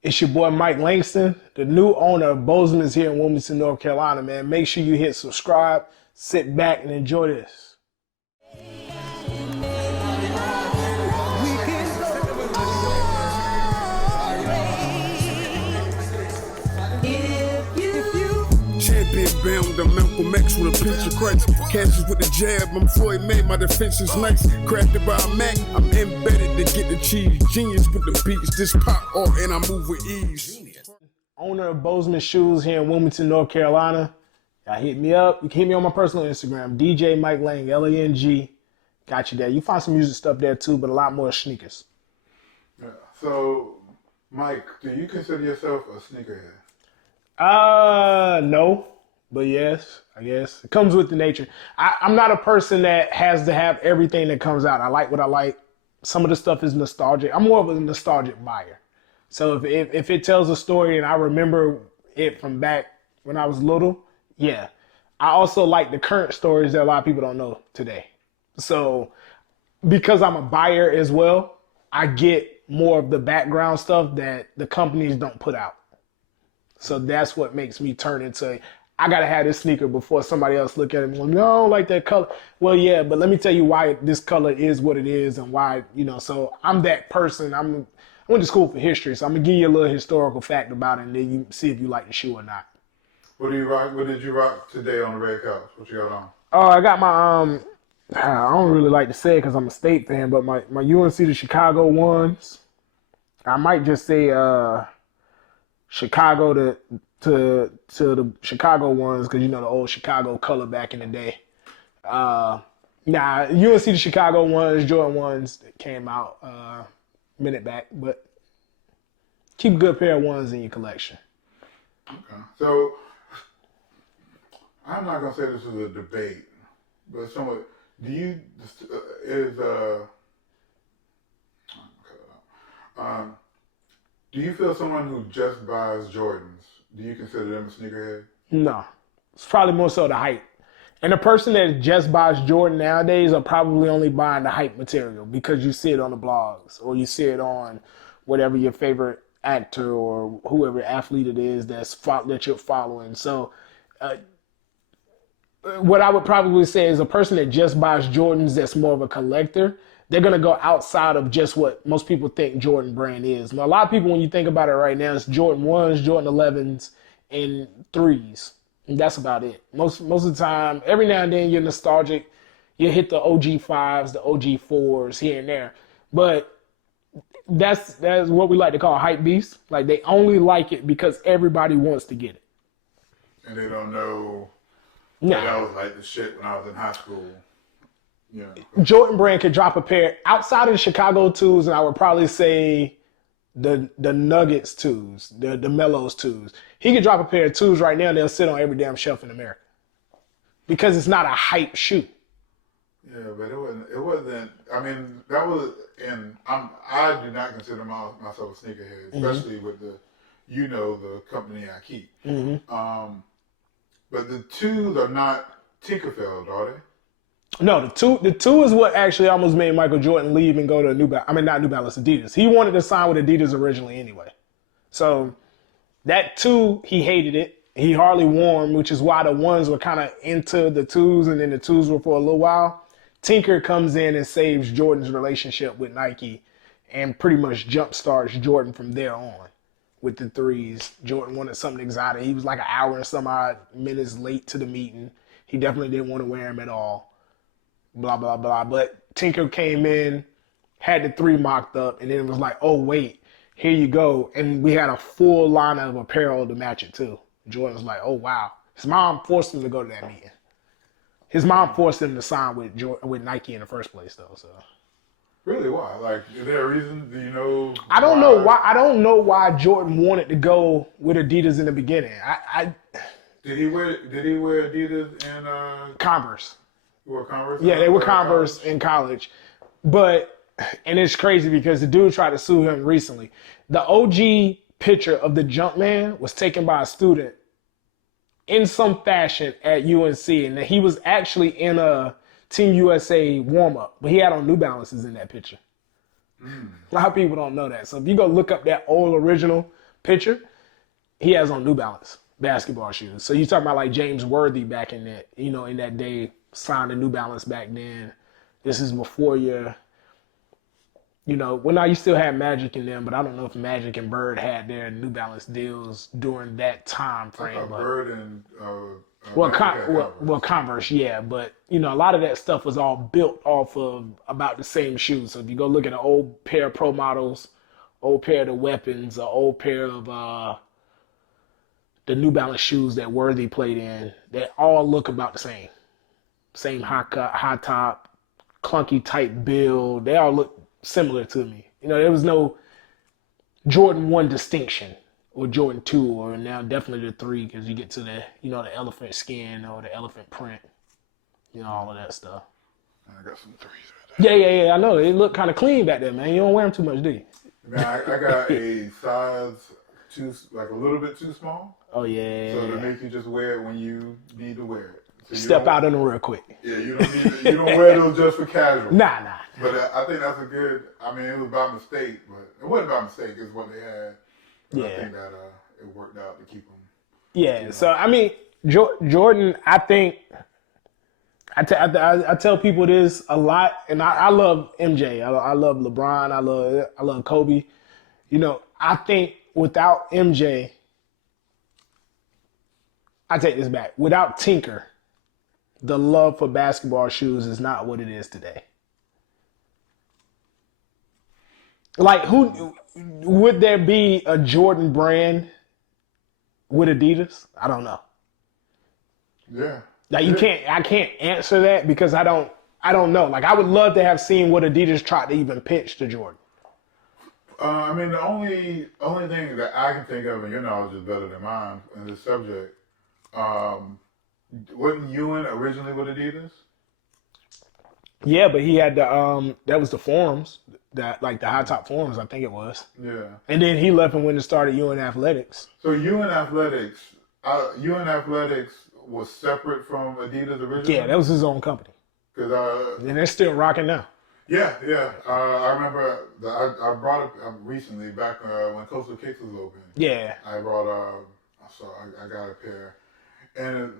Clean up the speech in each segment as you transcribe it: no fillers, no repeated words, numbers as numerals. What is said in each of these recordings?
It's your boy Mike Langston, the new owner of Bosemans here in Wilmington, North Carolina, man. Make sure you hit subscribe, sit back, and enjoy this. Champion bam, the Malcolm X with a pinch of Christ. Catches with the jab, I'm Floyd May, my defense is nice. Crafted by a Mac, I'm embedded to get the cheese. Genius with the beats, this pop off and I move with ease. Owner of Bozeman Shoes here in Wilmington, North Carolina. Y'all hit me up. You can hit me on my personal Instagram, DJ Mike Lang, L-A-N-G. Got you there. You find some music stuff there too, but a lot more sneakers. Yeah. So, Mike, do you consider yourself a sneakerhead? No, but yes, I guess. It comes with the nature. I'm not a person that has to have everything that comes out. I like what I like. Some of the stuff is nostalgic. I'm more of a nostalgic buyer. So if it tells a story and I remember it from back when I was little, yeah. I also like the current stories that a lot of people don't know today. So because I'm a buyer as well, I get more of the background stuff that the companies don't put out. So that's what makes me turn into, I got to have this sneaker before somebody else look at it and go, no, I don't like that color. Well, yeah, but let me tell you why this color is what it is and why, so I'm that person. I went to school for history, so I'm going to give you a little historical fact about it, and then you see if you like the shoe or not. What do you rock? What did you rock today on the red couch? What you got on? Oh, I got my, I don't really like to say it because I'm a State fan, but my UNC the Chicago ones, I might just say Chicago to the Chicago ones because, the old Chicago color back in the day. UNC the Chicago ones, Jordan ones that came out minute back, but keep a good pair of ones in your collection. Okay. So, I'm not going to say this is a debate, but somewhat, do you feel someone who just buys Jordans, do you consider them a sneakerhead? No. It's probably more so the hype. And the person that just buys Jordan nowadays are probably only buying the hype material because you see it on the blogs or you see it on whatever your favorite actor or whoever athlete it is that you're following. So what I would probably say is a person that just buys Jordans that's more of a collector, they're going to go outside of just what most people think Jordan brand is. Now, a lot of people, when you think about it right now, it's Jordan 1s, Jordan 11s, and 3s. And that's about it. Most of the time, every now and then you're nostalgic. You hit the OG 5s, the OG 4s here and there. But that's what we like to call hype beasts. Like, they only like it because everybody wants to get it. And they don't know that I was like the shit when I was in high school. Yeah. Jordan Brand could drop a pair outside of the Chicago 2s, and I would probably say the Nuggets 2s, the Mellows 2s. He could drop a pair of 2s right now, and they'll sit on every damn shelf in America. Because it's not a hype shoe. Yeah, but it wasn't, I mean, that was, and I do not consider myself a sneakerhead, especially with the company I keep. Mm-hmm. But the 2s are not Tinkerfeld, are they? No, the two is what actually almost made Michael Jordan leave and go to not New Balance, Adidas. He wanted to sign with Adidas originally anyway. So that 2, he hated it. He hardly wore them, which is why the 1s were kind of into the 2s, and then the 2s were for a little while. Tinker comes in and saves Jordan's relationship with Nike and pretty much jumpstarts Jordan from there on with the 3s. Jordan wanted something exotic. He was like an hour and some odd minutes late to the meeting. He definitely didn't want to wear them at all. Blah, blah, blah. But Tinker came in, had the 3 mocked up, and then it was like, oh, wait, here you go. And we had a full line of apparel to match it too. Jordan was like, oh, wow. His mom forced him to go to that meeting. His mom forced him to sign with Nike in the first place, though. So, really, why? Like, is there a reason? Do you know? I don't know why. I don't know why Jordan wanted to go with Adidas in the beginning. Did he wear Adidas and Converse? You wore Converse? Yeah, they were Converse in college. And it's crazy because the dude tried to sue him recently. The OG picture of the Jumpman was taken by a student in some fashion at UNC, and he was actually in a Team USA warm-up, but he had on New Balances in that picture. A lot of people don't know that. So if you go look up that old original picture, he has on New Balance basketball shoes. So you talking about like James Worthy back in that, in that day, signed a New Balance back then. This is before your, now you still had Magic in them, but I don't know if Magic and Bird had their New Balance deals during that time frame. Bird and Converse, yeah, but a lot of that stuff was all built off of about the same shoes. So if you go look at an old pair of Pro Models, old pair of the Weapons, an old pair of the New Balance shoes that Worthy played in, they all look about the same. Same high cut, high top, clunky type build. They all look similar to me. There was no Jordan 1 distinction or Jordan 2 or now definitely the 3 because you get to the, the elephant skin or the elephant print, all of that stuff. I got some 3s right there. Yeah. I know. They look kind of clean back there, man. You don't wear them too much, do you? Man, I got a size a little bit too small. Oh, yeah. So to make you just wear it when you need to wear it. So step out in them real quick. Yeah, you don't wear those just for casual. Nah. But I think that's a good. I mean, it was by mistake, but it wasn't by mistake. It's what they had. But I think that it worked out to keep them. Yeah. So I mean, Jordan. I think I tell people this a lot, and I love MJ. I love LeBron. I love Kobe. I think without MJ, I take this back. Without Tinker, the love for basketball shoes is not what it is today. Like, who would there be a Jordan brand with Adidas? I don't know. Yeah. Like I can't answer that because I don't know. Like, I would love to have seen what Adidas tried to even pitch to Jordan. I mean, the only thing that I can think of, and your knowledge is better than mine in this subject, wasn't Ewan originally with Adidas? Yeah, but he had the that was the forums, that like the high top forums, I think it was. Yeah. And then he left and went and started Ewan Athletics. So Ewan Athletics was separate from Adidas originally? Yeah, that was his own company. And they're still rocking now. Yeah. I remember I brought it recently back when Coastal Kicks was open. Yeah. I brought I got a pair, and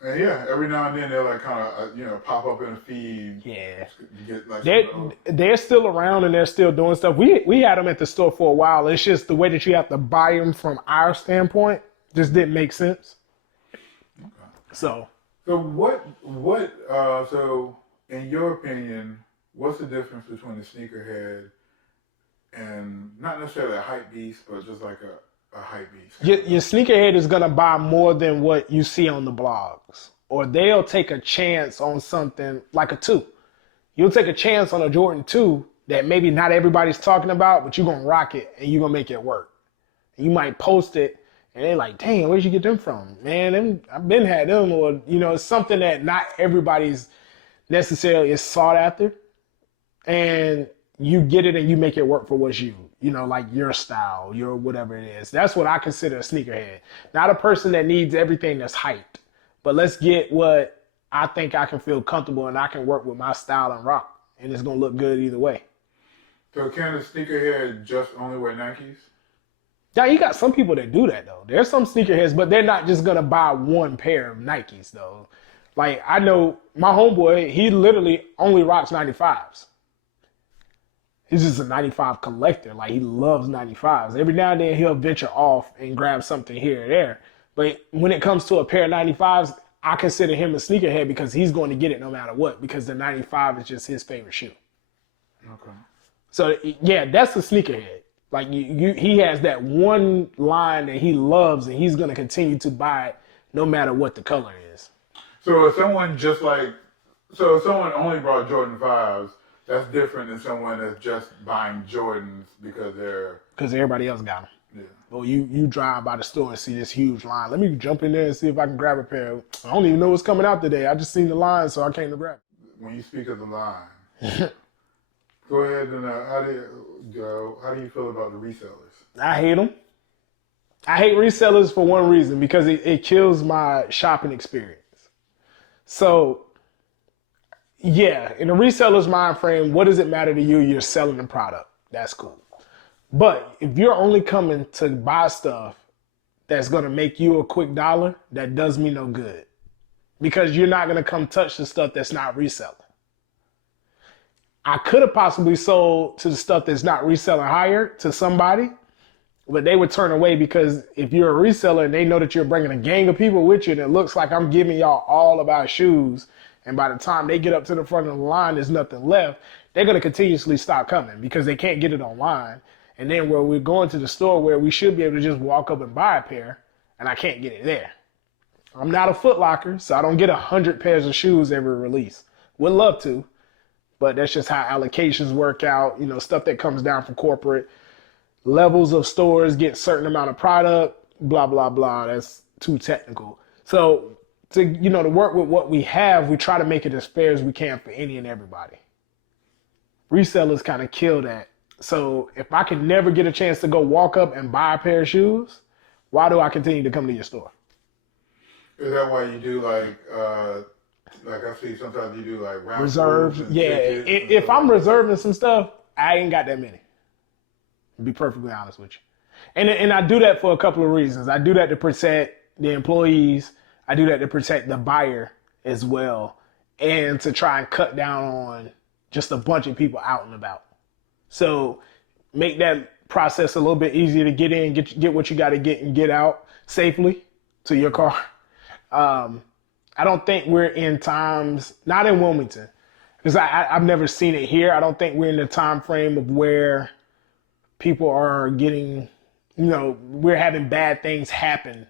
yeah, every now and then they'll like kind of pop up in a feed. Yeah. Get, like, they're still around and they're still doing stuff. We had them at the store for a while. It's just the way that you have to buy them from our standpoint just didn't make sense. Okay. So so in your opinion, what's the difference between a sneakerhead and not necessarily a hype beast, but just like a hype beast? Your sneakerhead is going to buy more than what you see on the blogs. Or they'll take a chance on something like a 2. You'll take a chance on a Jordan 2 that maybe not everybody's talking about, but you're going to rock it and you're going to make it work. You might post it and they're like, dang, where'd you get them from? Man, I've been had them. Or, it's something that not everybody's necessarily is sought after. And you get it and you make it work for what's you. Like your style, your whatever it is. That's what I consider a sneakerhead. Not a person that needs everything that's hyped. But let's get what I think I can feel comfortable and I can work with my style and rock. And it's going to look good either way. So can a sneakerhead just only wear Nikes? Yeah, you got some people that do that, though. There's some sneakerheads, but they're not just going to buy one pair of Nikes, though. Like, I know my homeboy, he literally only rocks 95s. He's just a 95 collector. Like, he loves 95s. Every now and then he'll venture off and grab something here or there. But when it comes to a pair of 95s, I consider him a sneakerhead because he's going to get it no matter what because the 95 is just his favorite shoe. Okay. So, yeah, that's a sneakerhead. Like, he has that one line that he loves and he's going to continue to buy it no matter what the color is. So if someone only brought Jordan 5s, that's different than someone that's just buying Jordans because everybody else got them. Yeah. Well, you drive by the store and see this huge line. Let me jump in there and see if I can grab a pair. I don't even know what's coming out today. I just seen the line, so I came to grab it. When you speak of the line, go ahead and how do you feel about the resellers? I hate them. I hate resellers for one reason, because it kills my shopping experience. So, yeah, in a reseller's mind frame, what does it matter to you? You're selling the product. That's cool. But if you're only coming to buy stuff that's going to make you a quick dollar, that does me no good. Because you're not going to come touch the stuff that's not reselling. I could have possibly sold to the stuff that's not reselling higher to somebody, but they would turn away because if you're a reseller and they know that you're bringing a gang of people with you and it looks like I'm giving y'all all of our shoes, and by the time they get up to the front of the line, there's nothing left, they're going to continuously stop coming because they can't get it online. And then where we're going to the store where we should be able to just walk up and buy a pair, and I can't get it there. I'm not a Foot Locker, so I don't get 100 pairs of shoes every release. Would love to, but that's just how allocations work out. You know, stuff that comes down from corporate. Levels of stores get certain amount of product, blah, blah, blah. That's too technical. So to work with what we have, we try to make it as fair as we can for any and everybody. Resellers kind of kill that. So if I can never get a chance to go walk up and buy a pair of shoes, why do I continue to come to your store? Is that why you do like I see sometimes you do like round Reserves? Yeah. If I'm reserving some stuff, I ain't got that many. To be perfectly honest with you. And I do that for a couple of reasons. I do that to protect the employees. I do that to protect the buyer as well. And to try and cut down on just a bunch of people out and about. So make that process a little bit easier to get in, get what you got to get and get out safely to your car. I don't think we're in times, not in Wilmington, because I've never seen it here. I don't think we're in the time frame of where people are getting, we're having bad things happen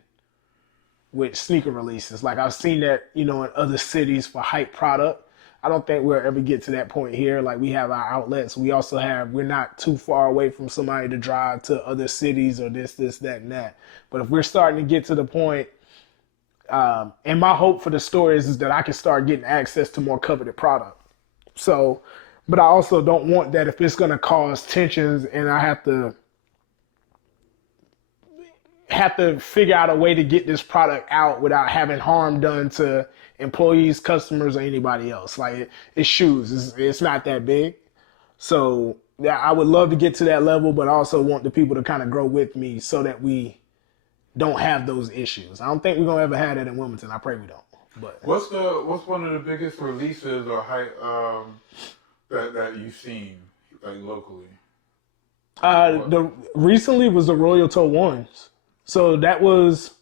with sneaker releases. Like I've seen that, in other cities for hype product. I don't think we'll ever get to that point here. Like we have our outlets. We're not too far away from somebody to drive to other cities or this, that, and that. But if we're starting to get to the point, and my hope for the store is that I can start getting access to more coveted product. So, but I also don't want that if it's going to cause tensions and I have to figure out a way to get this product out without having harm done to employees, customers, or anybody else. Like it's shoes. It's not that big. So yeah, I would love to get to that level, but I also want the people to kind of grow with me so that we don't have those issues. I don't think we're going to ever have that in Wilmington. I pray we don't. But what's one of the biggest releases or hype that you've seen like locally? Recently was the Royal Toe ones. So that was,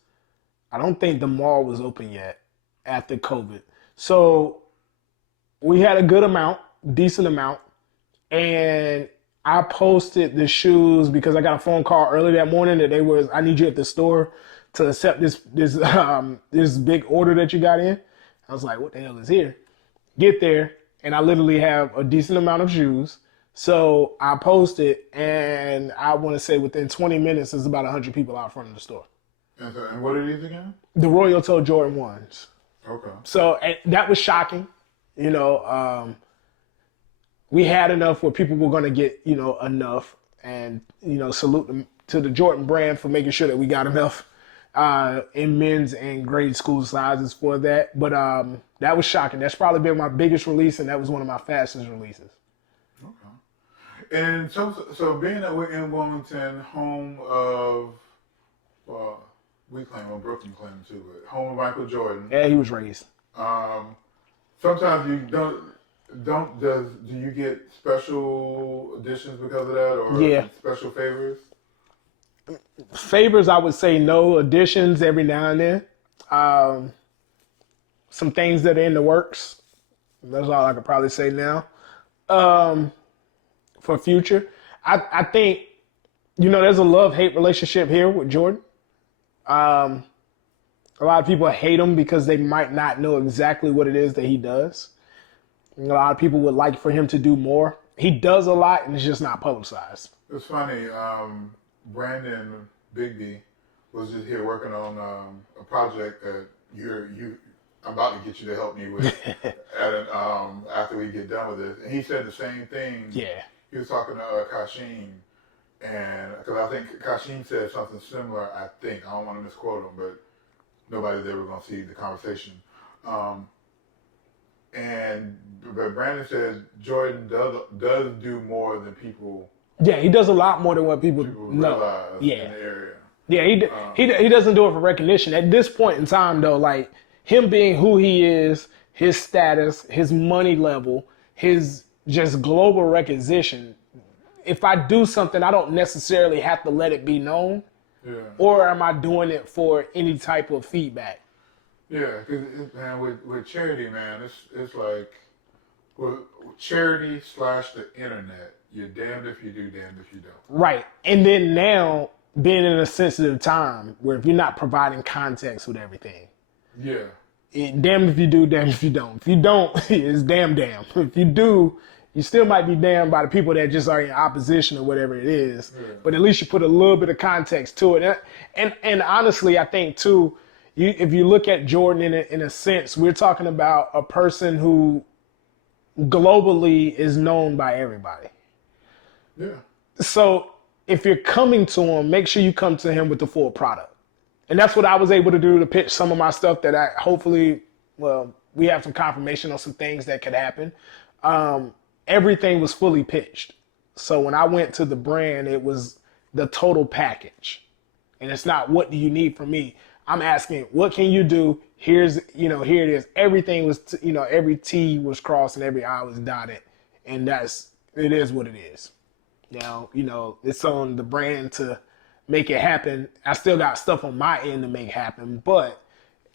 I don't think the mall was open yet after COVID. So we had a good amount, decent amount, and I posted the shoes because I got a phone call early that morning that I need you at the store to accept this big order that you got in. I was like, what the hell is here? Get there, and I literally have a decent amount of shoes. So I posted, and I want to say within 20 minutes, there's about 100 people out front of the store. And what are these again? The Royal Toe Jordan 1s. Okay. So that was shocking. We had enough where people were going to get, enough. And, salute them to the Jordan brand for making sure that we got enough in men's and grade school sizes for that. But that was shocking. That's probably been my biggest release, and that was one of my fastest releases. Okay. And so being that we're in Wilmington, home of, we claim, well, Brooklyn claims too, but home of Michael Jordan. Yeah, he was raised. Sometimes you do you get special editions because of that, or special favors? Favors, I would say no. Additions every now and then. Some things that are in the works. That's all I could probably say now. For future, I think, there's a love-hate relationship here with Jordan. A lot of people hate him because they might not know exactly what it is that he does. A lot of people would like for him to do more. He does a lot, and it's just not publicized. It's funny. Brandon Bigby was just here working on a project that I'm about to get you to help me with after we get done with this. And he said the same thing. Yeah. He was talking to Kashin, and because I think Kashin said something similar. I don't want to misquote him, but nobody's ever going to see the conversation. But Brandon says Jordan does do more than people Yeah, he does a lot more than what people know. realize Yeah. in the area. Yeah, he doesn't do it for recognition. At this point in time, though, like him being who he is, his status, his money level, his just global recognition. If I do something, I don't necessarily have to let it be known, or am I doing it for any type of feedback? Yeah, because man, with charity, man, it's like with charity / the internet. You're damned if you do, damned if you don't. Right, and then now being in a sensitive time where if you're not providing context with everything, damn if you do, damn if you don't. If you don't, it's damn. If you do, you still might be damned by the people that just are in opposition or whatever it is. Yeah. But at least you put a little bit of context to it. And honestly, I think too, if you look at Jordan in a sense, we're talking about a person who globally is known by everybody. Yeah. So if you're coming to him, make sure you come to him with the full product. And that's what I was able to do to pitch some of my stuff that I hopefully, we have some confirmation on some things that could happen. Everything was fully pitched. So when I went to the brand, it was the total package. And it's not, what do you need from me? I'm asking, what can you do? Here it is. Everything was, every T was crossed and every I was dotted. And it is what it is. Now, it's on the brand to make it happen. I still got stuff on my end to make happen, but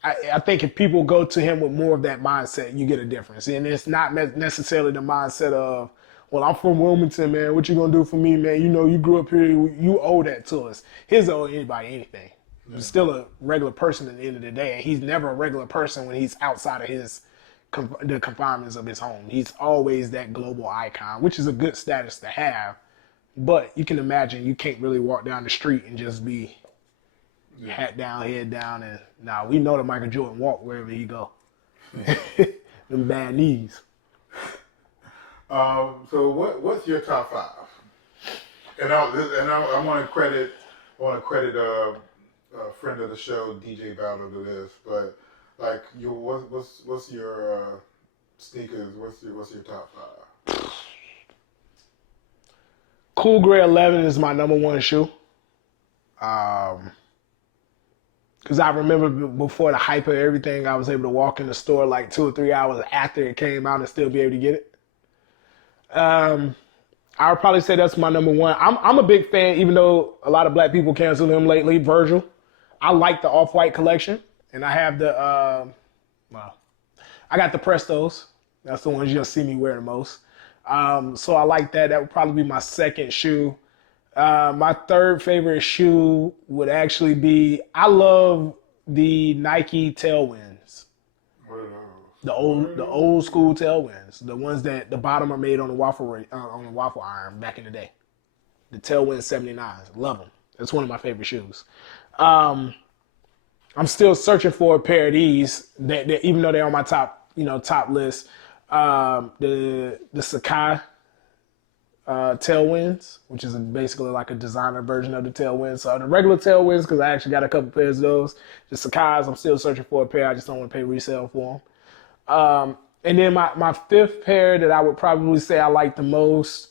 I think if people go to him with more of that mindset, you get a difference. And it's not necessarily the mindset of, well, I'm from Wilmington, man. What you gonna do for me, man? You grew up here. You owe that to us. He doesn't owe anybody anything. Yeah. He's still a regular person at the end of the day. And he's never a regular person when he's outside of the confinements of his home. He's always that global icon, which is a good status to have. But you can imagine you can't really walk down the street and just be hat down, head down, and we know that Michael Jordan walk wherever he go. Them bad knees. So what's your top 5? And I want to credit a friend of the show, DJ Bowder, to this. But like, what's your sneakers? What's your top 5? Cool Gray 11 is my number 1 shoe. Because I remember before the hype of everything, I was able to walk in the store like 2 or 3 hours after it came out and still be able to get it. I would probably say that's my number 1. I'm a big fan, even though a lot of black people cancel him lately, Virgil. I like the Off-White collection, and I have I got the Prestos. That's the ones you'll see me wear the most. So I like that. That would probably be my second shoe. My third favorite shoe would actually be, I love the Nike Tailwinds. What are those? The old school Tailwinds. The ones that the bottom are made on the waffle iron back in the day. The Tailwind 79s. Love them. That's one of my favorite shoes. I'm still searching for a pair of these that even though they're on my top list. The Sakai Tailwinds, which is basically like a designer version of the Tailwinds. So the regular Tailwinds, because I actually got a couple pairs of those. The Sakai's, I'm still searching for a pair. I just don't want to pay resale for them. And then my fifth pair that I would probably say I like the most,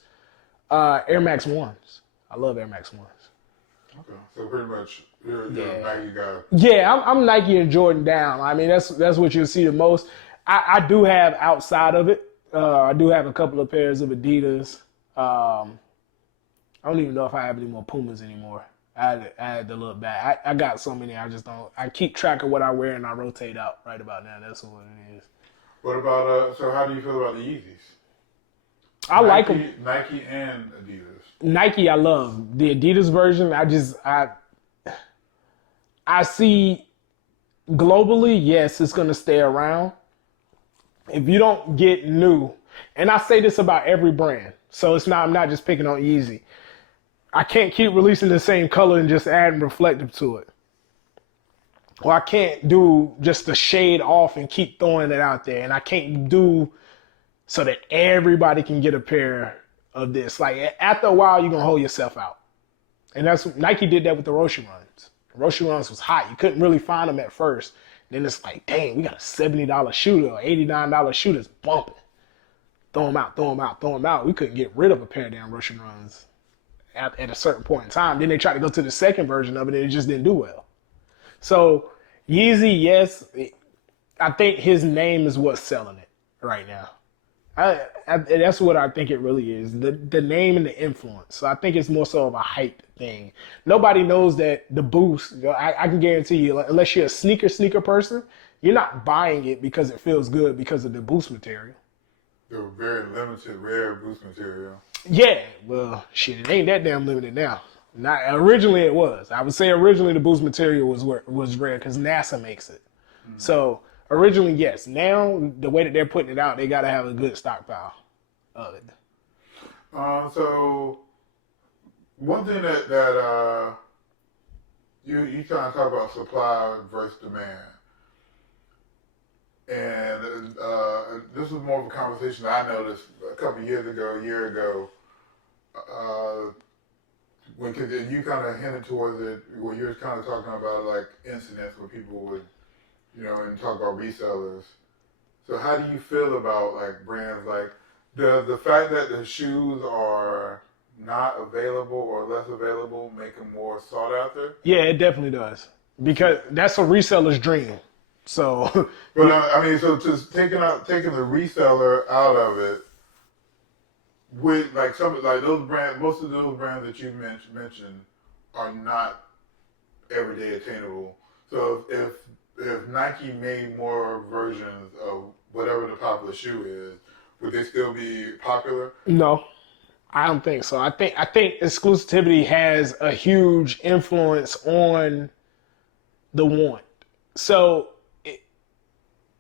Air Max 1s. I love Air Max 1s. Okay, so pretty much you're a Nike guy. Yeah, I'm Nike and Jordan down. I mean, that's what you'll see the most. I do have outside of it. I do have a couple of pairs of Adidas. I don't even know if I have any more Pumas anymore. I had to look back. I got so many. I just don't. I keep track of what I wear and I rotate out right about now. That's what it is. What about so how do you feel about the Yeezys? I like them. Nike and Adidas. Nike, I love the Adidas version. I see globally, yes, it's gonna stay around. If you don't get new, and I say this about every brand, so I'm not just picking on Yeezy. I can't keep releasing the same color and just adding reflective to it. Or I can't do just the shade off and keep throwing it out there. And I can't do so that everybody can get a pair of this. Like after a while, you're gonna hold yourself out. And Nike did that with the Roshe runs. The Roshe runs was hot. You couldn't really find them at first. Then it's like, dang, we got a $70 shooter or $89 shooter that's bumping. Throw them out. We couldn't get rid of a pair of damn Russian runs at a certain point in time. Then they tried to go to the second version of it, and it just didn't do well. So Yeezy, yes, I think his name is what's selling it right now. That's what I think it really is. The name and the influence. So I think it's more so of a hype thing. Nobody knows that the Boost, I can guarantee you, unless you're a sneaker person, you're not buying it because it feels good because of the Boost material. The very limited, rare Boost material. Yeah, well, shit, it ain't that damn limited now. Not originally it was. I would say originally the Boost material was rare because NASA makes it. Mm-hmm. So originally, yes. Now the way that they're putting it out, they got to have a good stockpile of it. So one thing that you trying to talk about supply versus demand, and this was more of a conversation that I noticed a year ago. When you kind of hinted towards it, when you were kind of talking about like incidents where people would, and talk about resellers. So how do you feel about like brands like the fact that the shoes are not available or less available make them more sought after? Yeah, it definitely does because that's a reseller's dream. So, but so just taking the reseller out of it. With like those brands, most of those brands that you mentioned are not everyday attainable. So if Nike made more versions of whatever the popular shoe is, would they still be popular? No, I don't think so. I think exclusivity has a huge influence on the want. So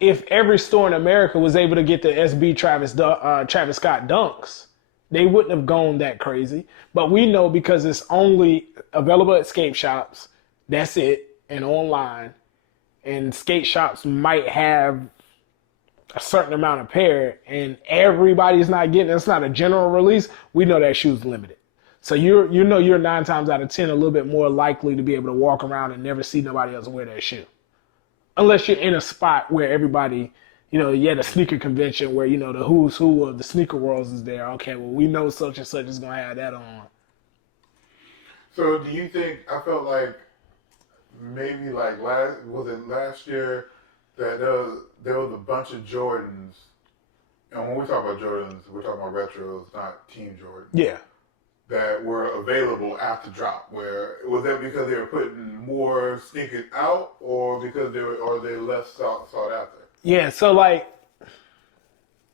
if every store in America was able to get the SB Travis Scott Dunks, they wouldn't have gone that crazy. But we know because it's only available at skate shops, that's it, and online. And skate shops might have a certain amount of pair, and everybody's not getting it. It's not a general release. We know that shoe's limited. So you're 9 times out of 10 a little bit more likely to be able to walk around and never see nobody else wear that shoe. Unless you're in a spot where everybody... you had a sneaker convention where, the who's who of the sneaker worlds is there. Okay, well, we know such and such is going to have that on. So do you think, I felt like maybe like last year that there was a bunch of Jordans. And when we talk about Jordans, we're talking about retros, not Team Jordan. Yeah. That were available after drop. Was that because they were putting more sneakers out or because they less sought after? Yeah, so I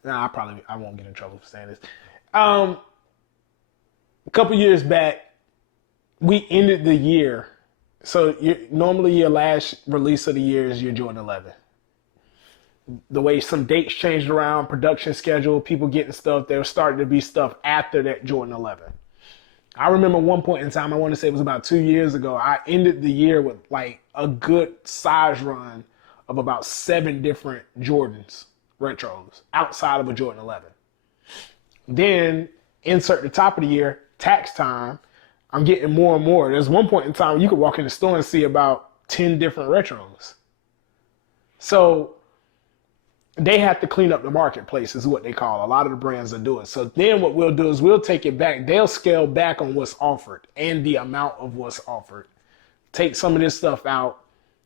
won't get in trouble for saying this. A couple years back, we ended the year. So normally your last release of the year is your Jordan 11. The way some dates changed around, production schedule, people getting stuff, there was starting to be stuff after that Jordan 11. I remember one point in time, I want to say it was about 2 years ago, I ended the year with like a good size run of about 7 different Jordans, retros, outside of a Jordan 11. Then, insert the top of the year, tax time, I'm getting more and more. There's one point in time you could walk in the store and see about 10 different retros. So, they have to clean up the marketplace is what they call. A lot of the brands are doing. So then what we'll do is we'll take it back. They'll scale back on what's offered and the amount of what's offered. Take some of this stuff out.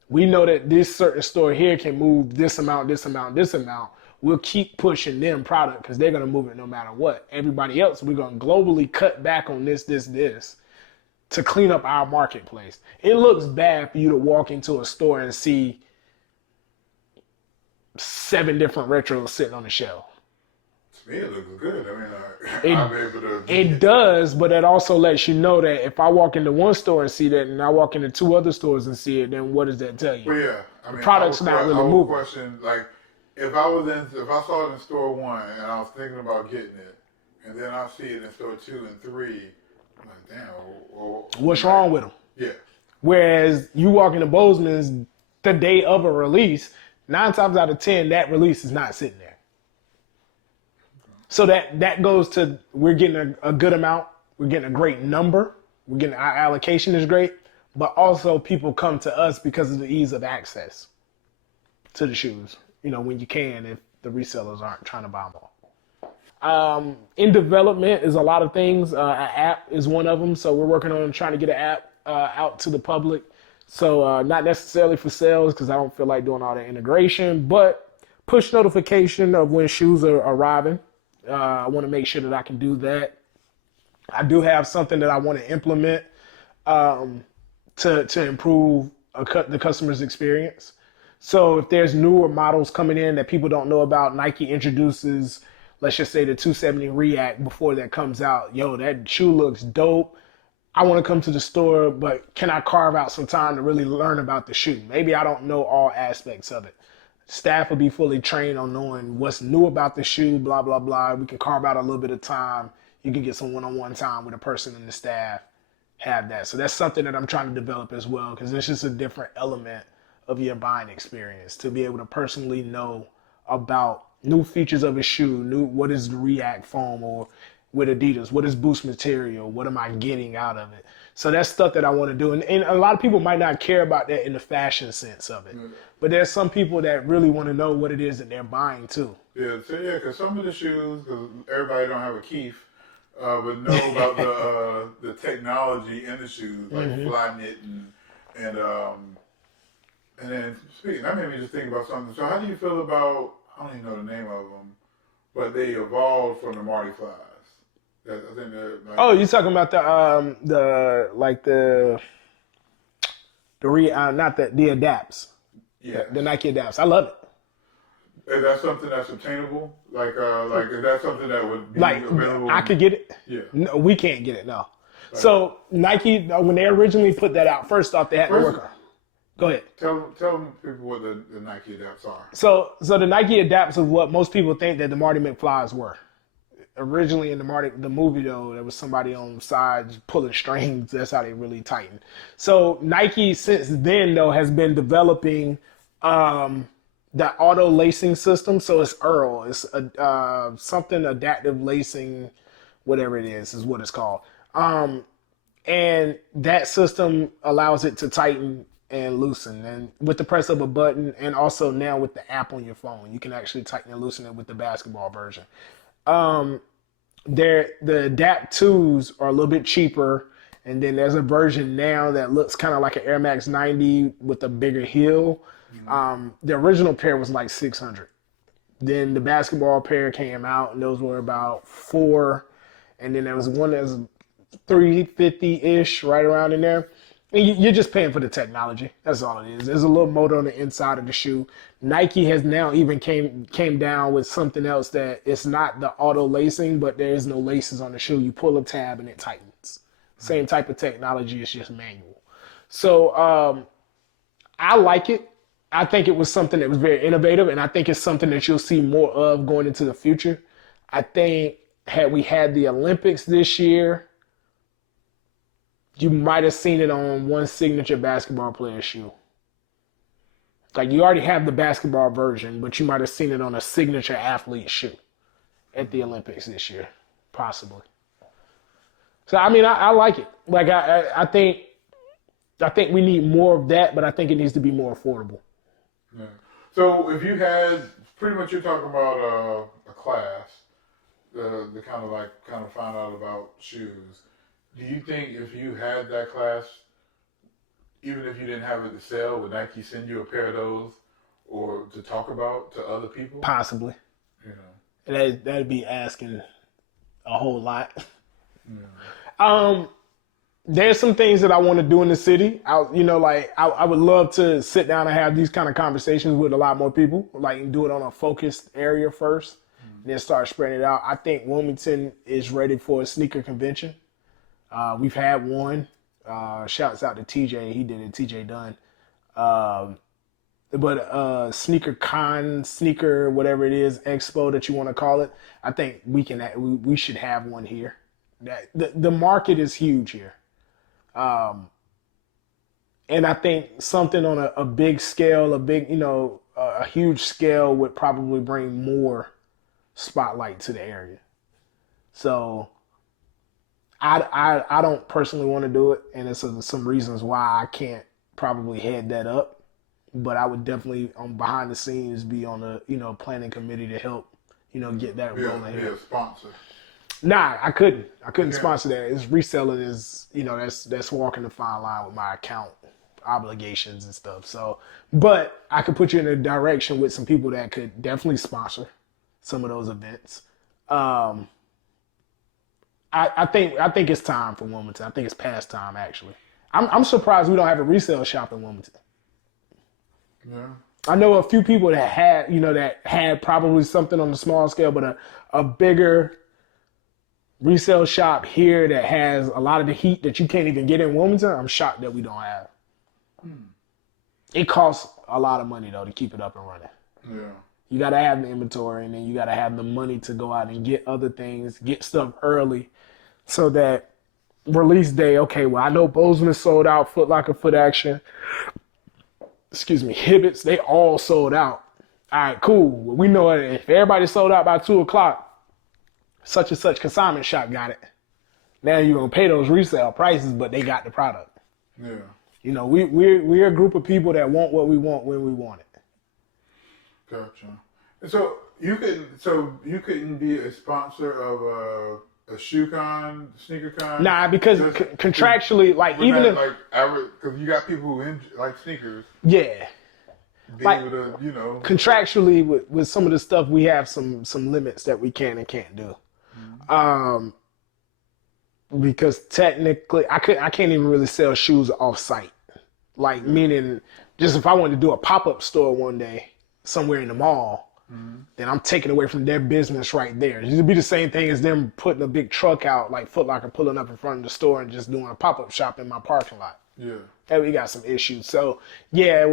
We know that this certain store here can move this amount, this amount, this amount. We'll keep pushing them product because they're going to move it no matter what. Everybody else, we're going to globally cut back on this to clean up our marketplace. It looks bad for you to walk into a store and see 7 different retros sitting on the shelf. To me, it looks good. I'm able to... It does, but it also lets you know that if I walk into one store and see that, and I walk into 2 other stores and see it, then what does that tell you? Well, yeah. The product's not really moving. Question, like, if I saw it in store 1 and I was thinking about getting it, and then I see it in store 2 and 3, I'm like, damn. What's wrong with them? Yeah. Whereas you walk into Bosemans the day of a release, 9 times out of 10, that release is not sitting there. So that goes to, we're getting a good amount, we're getting a great number, our allocation is great, but also people come to us because of the ease of access to the shoes, when you can, if the resellers aren't trying to buy them all. In development is a lot of things. An app is one of them. So we're working on trying to get an app out to the public. So not necessarily for sales because I don't feel like doing all the integration, but push notification of when shoes are arriving. I want to make sure that I can do that. I do have something that I want to implement to improve the customer's experience. So if there's newer models coming in that people don't know about, Nike introduces, let's just say the 270 React before that comes out. Yo, that shoe looks dope. I want to come to the store, but can I carve out some time to really learn about the shoe? Maybe I don't know all aspects of it. Staff will be fully trained on knowing what's new about the shoe, blah, blah, blah. We can carve out a little bit of time. You can get some one-on-one time with a person in the staff, have that. So that's something that I'm trying to develop as well, because it's just a different element of your buying experience to be able to personally know about new features of a shoe, what is the React foam, or with Adidas, what is Boost material, what am I getting out of it? So that's stuff that I want to do. And a lot of people might not care about that in the fashion sense of it. But there's some people that really want to know what it is that they're buying too. Yeah, so because some of the shoes, because everybody don't have a Keith, but know about the technology in the shoes, like Flyknit and then speaking, that made me just think about something. So how do you feel about, I don't even know the name of them, but they evolved from the Marty Flies. I think like, oh, you talking about the adapts? Yeah, the Nike adapts. I love it. Is that something that's obtainable? Like is that something that would be available? I could get it. Yeah. No, we can't get it. No. So Nike, when they originally put that out, first off, they had to work on. Go ahead. Tell people what the Nike adapts are. So the Nike adapts is what most people think that the Marty McFlys were. Originally in the movie though, there was somebody on the side pulling strings. That's how they really tightened. So Nike since then though has been developing the auto lacing system. So it's EARL. It's something adaptive lacing, whatever it is what it's called. And that system allows it to tighten and loosen, and with the press of a button, and also now with the app on your phone, you can actually tighten and loosen it with the basketball version. The Adapt 2s are a little bit cheaper, and then there's a version now that looks kind of like an Air Max 90 with a bigger heel. The original pair was like $600. Then the basketball pair came out, and those were about $400. And then there was one that was $350-ish, right around in there. And you're just paying for the technology. That's all it is. There's a little motor on the inside of the shoe. Nike has now even came down with something else that it's not the auto lacing, but there is no laces on the shoe. You pull a tab and it tightens. Same type of technology. It's just manual. So I like it. I think it was something that was very innovative, and I think it's something that you'll see more of going into the future. I think had we had the Olympics this year, you might have seen it on one signature basketball player shoe. Like you already have the basketball version, but you might have seen it on a signature athlete shoe at the Olympics this year, possibly. So I mean, I like it. Like I think we need more of that, but I think it needs to be more affordable. Yeah. So if you had, pretty much you're talking about a class, the kind of find out about shoes. Do you think if you had that class, even if you didn't have it to sell, would Nike send you a pair of those or to talk about to other people? Possibly. You know. That'd be asking a whole lot. Yeah. There's some things that I want to do in the city. I would love to sit down and have these kind of conversations with a lot more people, like do it on a focused area first, and then start spreading it out. I think Wilmington is ready for a sneaker convention. We've had one. Shouts out to TJ. He did it, TJ Dunn. But sneaker, whatever it is, expo that you want to call it, I think we should have one here. The market is huge here. And I think something on a big scale, a huge scale would probably bring more spotlight to the area. So I don't personally want to do it, and it's some reasons why I can't probably head that up. But I would definitely, on behind the scenes, be on the planning committee to help get that rolling Be here. a sponsor. Nah, I couldn't. I couldn't sponsor that. It's reselling is, that's walking the fine line with my account obligations and stuff. So, but I could put you in a direction with some people that could definitely sponsor some of those events. I think it's time for Wilmington. I think it's past time, actually. I'm surprised we don't have a resale shop in Wilmington. Yeah. I know a few people that had probably something on the small scale, but a bigger resale shop here that has a lot of the heat that you can't even get in Wilmington. I'm shocked that we don't have. It costs a lot of money though to keep it up and running. Yeah. You got to have the inventory, and then you got to have the money to go out and get other things, get stuff early, so that release day. Okay, well I know Bosemans sold out, Foot Locker, Foot Action. Hibbits, they all sold out. All right, cool. Well, we know if everybody sold out by 2:00, such and such consignment shop got it. Now you're gonna pay those resale prices, but they got the product. Yeah. We're a group of people that want what we want when we want it. Gotcha. And so you couldn't be a sponsor of a shoe con, sneaker con. Nah, because contractually, because you got people who like sneakers. Yeah. Be Like, able to, contractually with some of the stuff, we have some limits that we can and can't do. Because technically, I can't even really sell shoes off site. Like, meaning, just if I wanted to do a pop-up store one day somewhere in the mall, then I'm taking away from their business right there. It'd be the same thing as them putting a big truck out, like Foot Locker pulling up in front of the store and just doing a pop-up shop in my parking lot. Yeah. And we got some issues. So, yeah,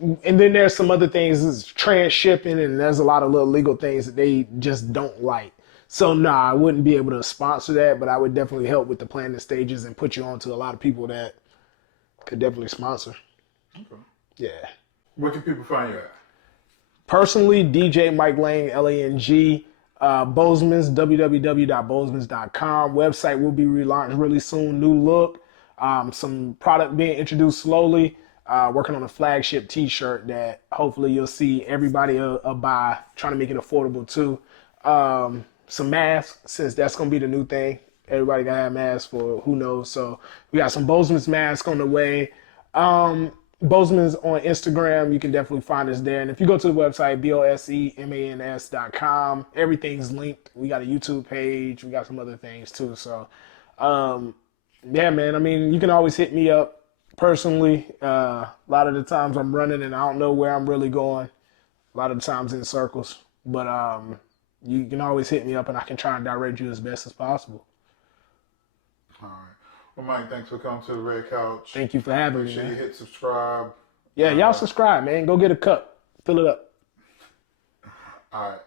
and then there's some other things, is trans-shipping, and there's a lot of little legal things that they just don't like. So, nah, I wouldn't be able to sponsor that, but I would definitely help with the planning stages and put you on to a lot of people that could definitely sponsor. Okay. Yeah. Where can people find you at? Personally, DJ Mike Lang, Lang. Bosemans, www.bosemans.com. Website will be relaunched really soon. New look. Some product being introduced slowly. Working on a flagship t-shirt that hopefully you'll see everybody buy. Trying to make it affordable too. Some masks, since that's going to be the new thing. Everybody got to have masks for who knows. So we got some Bosemans masks on the way. Bosemans on Instagram, you can definitely find us there. And if you go to the website, bosemans.com, everything's linked. We got a YouTube page. We got some other things too. So, yeah, man, I mean, you can always hit me up personally. A lot of the times I'm running and I don't know where I'm really going. A lot of the times in circles. But you can always hit me up and I can try and direct you as best as possible. All right. Well, Mike, thanks for coming to the Red Couch. Thank you for having me, Make sure man. you hit subscribe. Yeah, y'all subscribe, man. Go get a cup. Fill it up. All right.